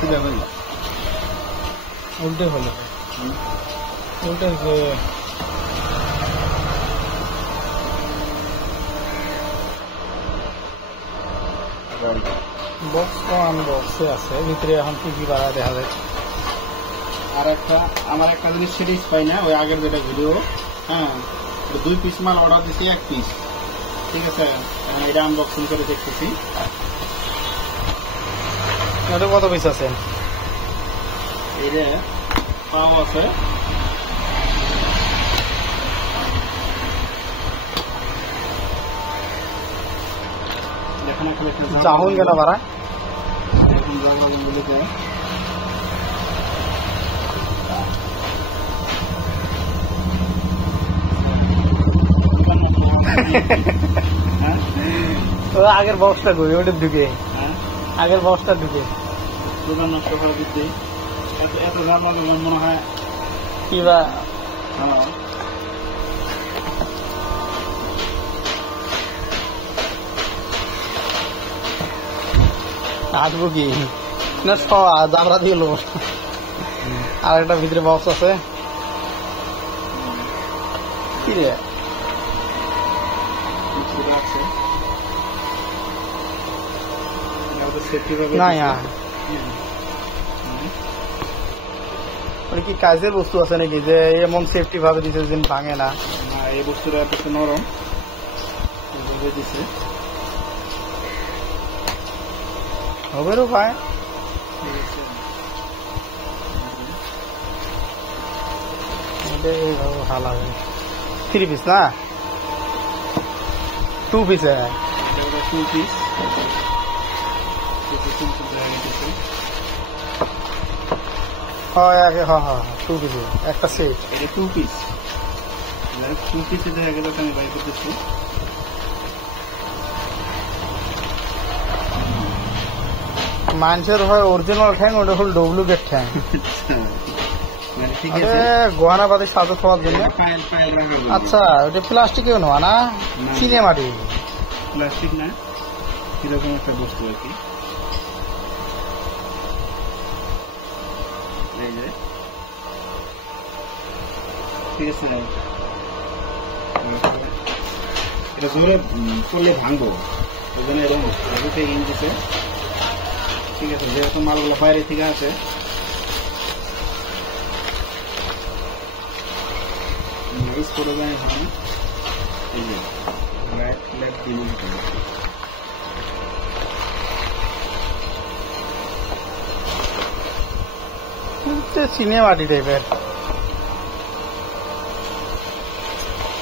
सीधा भाई उल्टे হলো उल्टे বক্স তো আনবক্সে আছে ভিতরে এখন টিভি বাড়া দেখা যায় আর একটা আমার একটা জিনিস সিরিজ পাই না ওই আগের যেটা ভিডিও হ্যাঁ 2 পিস মাল অর্ডার দিছি 1 পিস ঠিক আছে এটা আনবক্সিং করে দেখতেছি এটা কত পিস আছে এটা পাও আছে এখানে খালি জাহুন কেন বাড়া তো আগের বক্সটা কই ওটা ঢুকে আগের বক্সটা ঢুকে দোকান নষ্ট করে দিতে এত দাম মনে হয় কিবা আসবো কি না জাবরা দিল আর একটা ভিতরে বক্স আছে কি রে না কি কাজের বস্তু আছে নাকি যে এমন সেফটি ভাবে দিতে দিন ভাঙে না এই বস্তুটা একটু নরম দিছে হবে রো ভাই ভালো হবে 3 পিস না 2 পিস 2 পিস হ্যাঁ 2 পিস একটা সেট এটা 2 পিস 2 পিসে দেখা গেল আমি বাই করতেছি মানুষের হয় অরিজিনাল ঠ্যাং ওটা হল ডুপ্লিকেট ঠ্যাং ঠিক আছে গহনা পাতি সাজা খাওয়ার জন্য আচ্ছা ওটা প্লাস্টিকেও নেওয়া না সিনেমাটি প্লাস্টিক না কিরকম একটা বস্তু আর কি ঠিক আছে এটা জোরে করলে ভাঙবো ওই জন্য এরকম থেকে কিনতেছে ঠিক আছে যেহেতু মালগুলো বাইরে থেকে আছে করে যায় এখানে এই যে রাইট লেফট সিনেমাটি টাইপের